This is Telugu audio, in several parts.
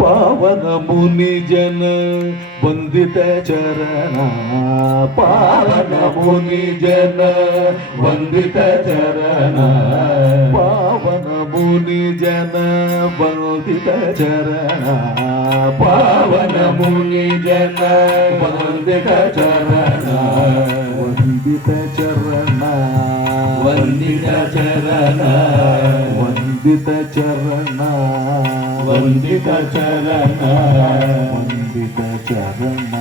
ಪಾವನ ಮುನಿ ಜನ ವಂದಿತ ಚರಣ ಪಾವನ ಮುನಿ ಜನ ವಂದಿತ ಚರಣ ಪಾವನ ಮುನಿ ಜನ ವಂದಿತ ಚರಣ ಪಾವನ ಮುನಿ ಜನ ವಂದಿತ ಚರಣ ವಂದಿತ ಚರಣ ವಂದಿತ ಚರಣ ವಂದಿತ ಚರಣ ವಂದಿತ ಚರಣ ವಂದಿತ ಚರಣ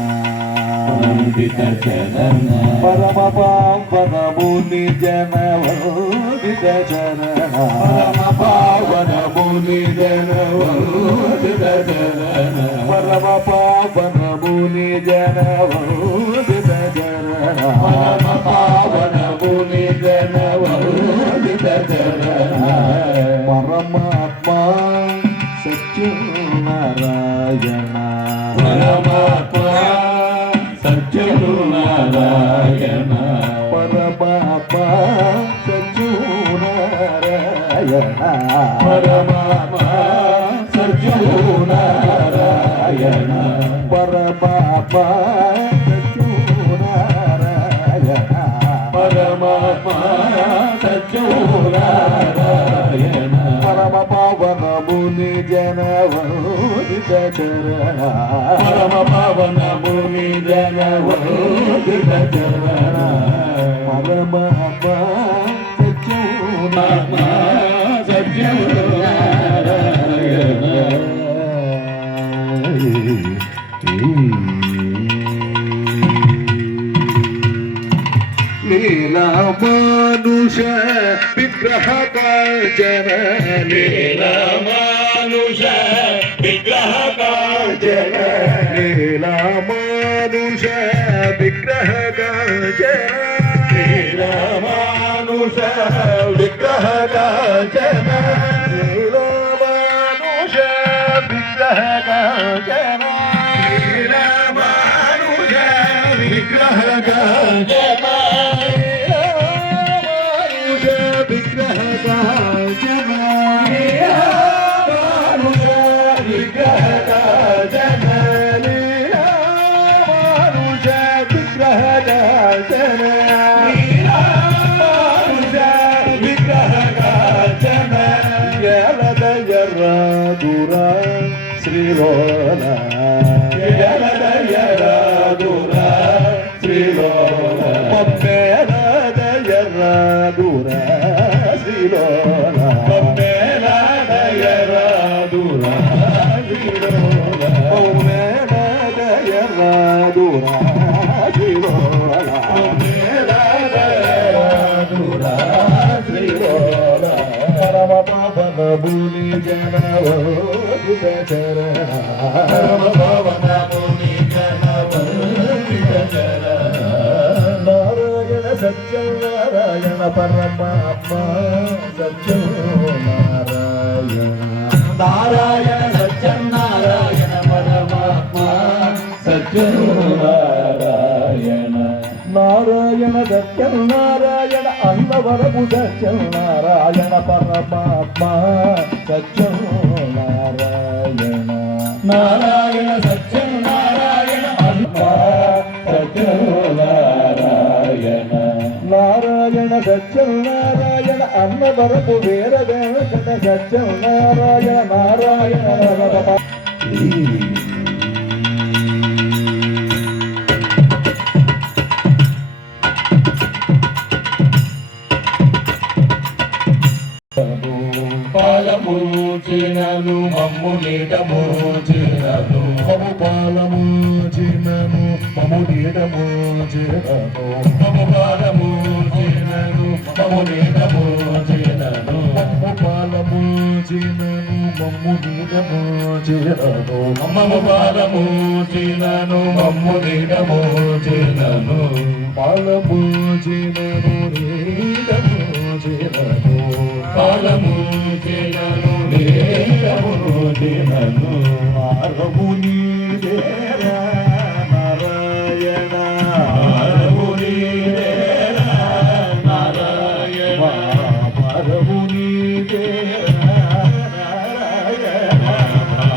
ವಂದಿತ ಚರಣ ಪರಮ ಪಾವನ ಮುನಿ ಜನ ವಂದಿತ ಚರಣ ಪರಮ ಪಾವನ ಮುನಿ ಜನ ವಂದಿತ ಚರಣ ಪರಮ ಪಾವನ ಮುನಿ ಜನ ವಂದಿತ ಚರಣ ಪರಮ ಪಾವನ ಮುನಿ ಜನ ವಂದಿತ ಚರಣ ಪರಮಾತ್ಮ ಸತ್ಯನಾರಾಯಣ ಪರಮಾತ್ಮ ಸತ್ಯನಾರಾಯಣ ಪರಮಾತ್ಮ ಸತ್ಯನಾರಾಯಣ ಪರಮಾತ್ಮ ಸತ್ಯನಾರಾಯಣ ಪರಮಾತ್ಮ ಸತ್ಯನಾರಾಯಣ ಪರಮಾತ್ಮ ಸತ್ಯನಾರಾಯಣ ಪರಮ ಪಾವನ ಮುನಿ ಜನ ವಂದಿತ ಚರಣ ಪರಮ ಪಾವನ ಮುನಿ ಜನ ವಂದಿತ ಚರಣ ಪರಮಾತ್ಮ ಸತ್ಯನಾರಾಯಣ ಸತ್ಯನಾರಾಯಣ ಲೀಲಾ ಮಾನುಷ ವಿಗ್ರಹ ಕಾಂಚನ ಲೀಲಾ ಮಾನುಷ ವಿಗ್ರಹ ಕಾಂಚನ ಲೀಲಾ ಮಾನುಷ ವಿಗ್ರಹ ಕಾಂಚನ ಲೀಲಾ ಮಾನುಷ ವಿಗ್ರಹ ಕಾಂಚನ ಲೀಲಾ ಮಾನುಷ ವಿಗ್ರಹ ಕಾಂಚನ ಲೀಲಾ ಮಾನುಷ ವಿಗ್ರಹ ಕಾಂಚನ శ్రీలోల జయరదయర దూర శ్రీలోల పమ్మేలదయర దూర శ్రీలోల పమ్మేలదయర దూర శ్రీలోల పమ్మేలదయర దూర శ్రీలోల పమ్మేలదయర దూర శ్రీలోల పరమ పావన ముని జన ವಂದಿತ ಚರಣ ಪರಮ ಪಾವನ ಮುನಿ ಜನ ವಂದಿತ ಚರಣ ನಾರಾಯಣ ಸತ್ಯ ನಾರಾಯಣ ಪರಮಾತ್ಮ ಸತ್ಯ ನಾರಾಯಣ ನಾರಾಯಣ ಸತ್ಯ ನಾರಾಯಣ ಪರಮಾತ್ಮ ಸತ್ಯ ನಾರಾಯಣ ನಾರಾಯಣ ಸತ್ಯ ನಾರಾಯಣ ಅನ್ನವರಪು ಸತ್ಯ ನಾರಾಯಣ ಪರಮಾತ್ಮ ಸತ್ಯ ನಾರಾಯಣ ನಾರಾಯಣ ಸತ್ಯ ನಾರಾಯಣ ಅಲ್ಪ ಸತ್ಯ ನಾರಾಯಣ ನಾರಾಯಣ ಸತ್ಯ ನಾರಾಯಣ ಅನ್ನವರಪು ವೇದ ದೇವಕಟ ಸತ್ಯ ನಾರಾಯಣ ನಾರಾಯಣ పాలమూచినను మమ్ము నీటమూచినను మము పాలమూచినను మము నీటమూచినను మము పాలమూచినను మము నీటమూచినను మమ్ము పాలమూచినను మమ్ము నీటమూచినను మమ్ము పాలమూచినను మమ్ము నీటమూచినను పాలమూచినను నీటమూచినను చేరను కాలముంచెనను నేరమును చేరను ఆరము నీదేరా నారాయణ ఆరము నీదేరా నారాయణ ఆరము నీదేరా నారాయణ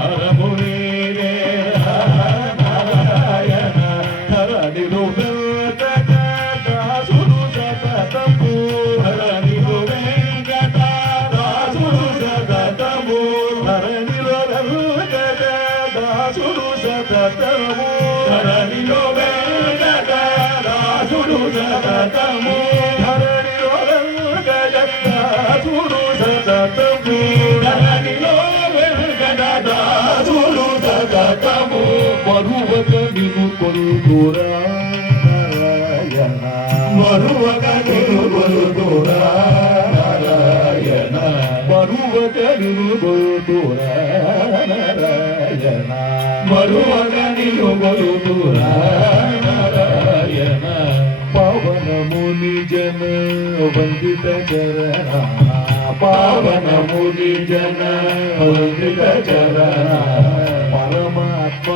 ఆరము నీదేరా నారాయణ ధరణిలో దాసుడు సతతము ధరణిలో దాసుడు సతతము ధరణిలో దాసుడు సతతము ధరణిలో దాసుడు సతతము ధరణిలో దాసుడు సతతము ధరణిలో దాసుడు సతతము మరువక నిను కొలుదురా నారాయణ మరువక నిను కొలుదురా నారాయణ మరువక నిను కొలుదురా నారాయణ మరువక నిను కొలుదురా నారాయణ పవనముని జన వందిత చరణ పావనముని జన వందిత చరణ పరమాత్మ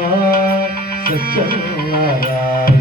సత్యనారాయణ